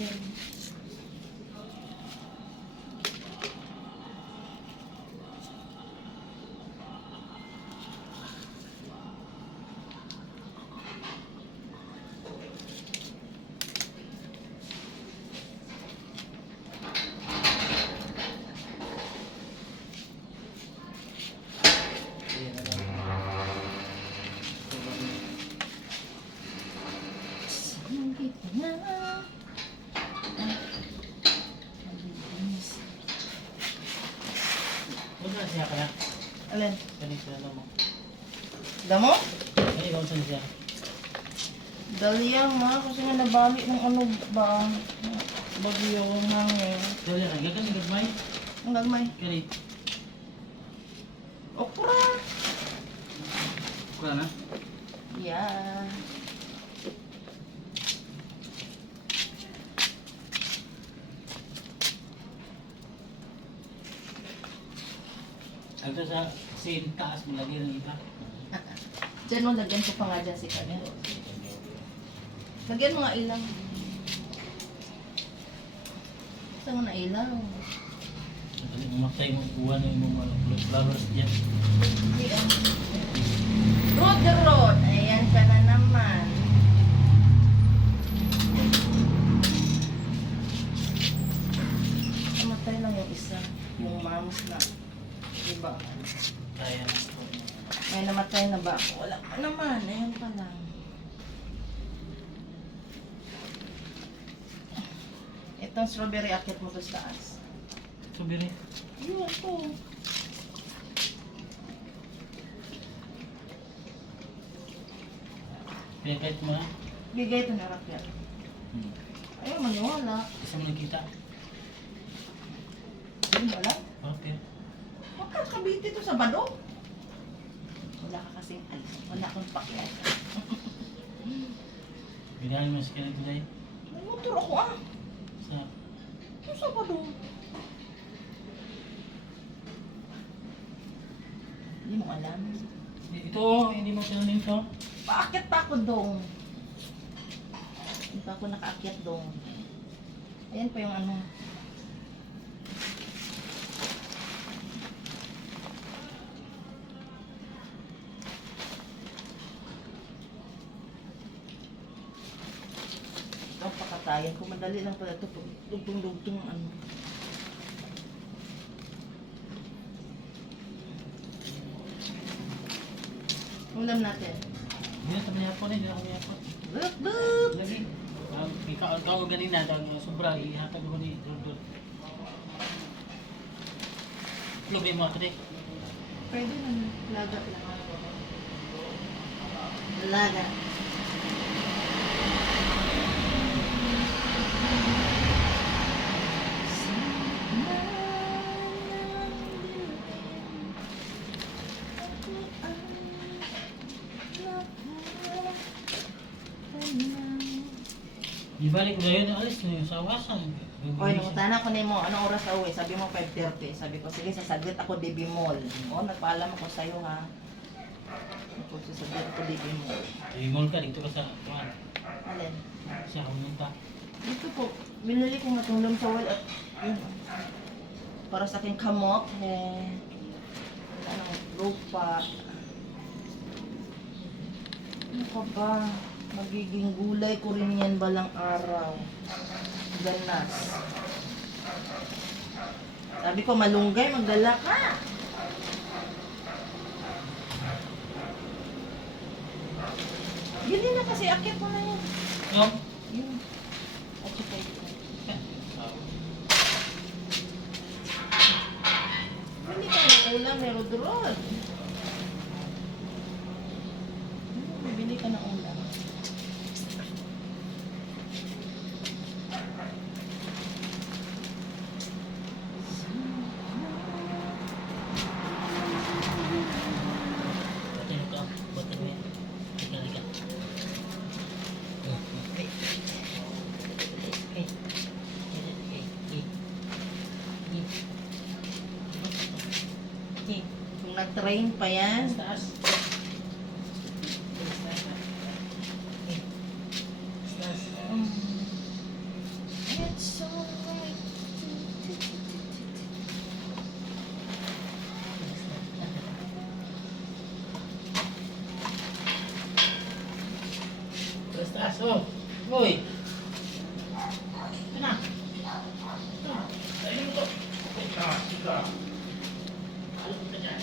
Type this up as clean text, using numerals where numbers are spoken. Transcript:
strawberry. Ito na. Huwag na siya ka na. Alin? Ganito na mo. Damo? Ay, ikaw saan siya? Dahlia nga, kasi nga nabali ng ano ba? Bagyo ng hangin. Ito yan, ang gagan, gagmay. Ang gagmay. Kani, Okra. kuha na. Yeah. Ito sa sin taas mo lagi ng iba. Diyan mo, lagyan ko pa nga dyan si kanya. Lagyan mo nga ilang. Saan mo na ilang? Dali mo matay mo, kuha na yung mga flowers dyan. Road the road. Ayan ka na naman. Namatay lang yung isa. Yung moms na. Diba? Kaya na ito. May namatay na ba? Wala pa naman. Ayan pa lang. Itong strawberry akit mo to sa taas. Subiri. Yun ito. Pekait mo na. Bigay ito na rakyan. Ayaw maniwala. Isa mo nakita. Ayun wala. Okay. Bakit kabiti ito sa bado? Wala ka kasing alis. Wala akong pakyan. Binahan mo sa kanito dahil. May motor ako ah. Sa Ito sa bado. Hindi mo alam. ito, hindi mo tinanin ito. Paakyat pa ako dong. Hindi pa ako nakaakyat dong. Ayan pa yung ano. Ang pakatayan ko. Madali lang pala ito. Dugtong-dugtong ano. Ulam natin. Hindi na tabi hapon eh, hindi na kami hapon. Bup, bup! Lagi. Ikaw ganina, sobra, ihatag ko ni Dordor. Lubi mo ito eh. Pwede na. Laga lang. Laga. Ibalik ko na yun, alis na yung sawasan. Oy, nangutana ko nimo, anong oras ka uwi? Sabi mo 5:30. Sabi ko, sige, sasaglit ako DB Mall. O, nagpaalam ako sa'yo ha. Ako, sasaglit ako DB Mall. Imol ka, dito ka sa kuwan. Alin? Siya kumunta. Dito po, binili ko nga itong lumsawal at yun. Para sa aking kamot, anong lupa. Ano ka ba? Magiging gulay ko rin yan balang araw. Ganas. Sabi ko, malunggay, magdala ka. Bili na kasi, akit mo na yan. No? Yun. At saka ito. Bili ka ng ulam, meron doon. Bili ka ng ulam. Batin ito. Batin mo yan. Liga. Kung nag-train pa yan, Taas. mm, So, boy. Ito na. Ito. Kainin mo to. Ika, ika. Alam ka dyan.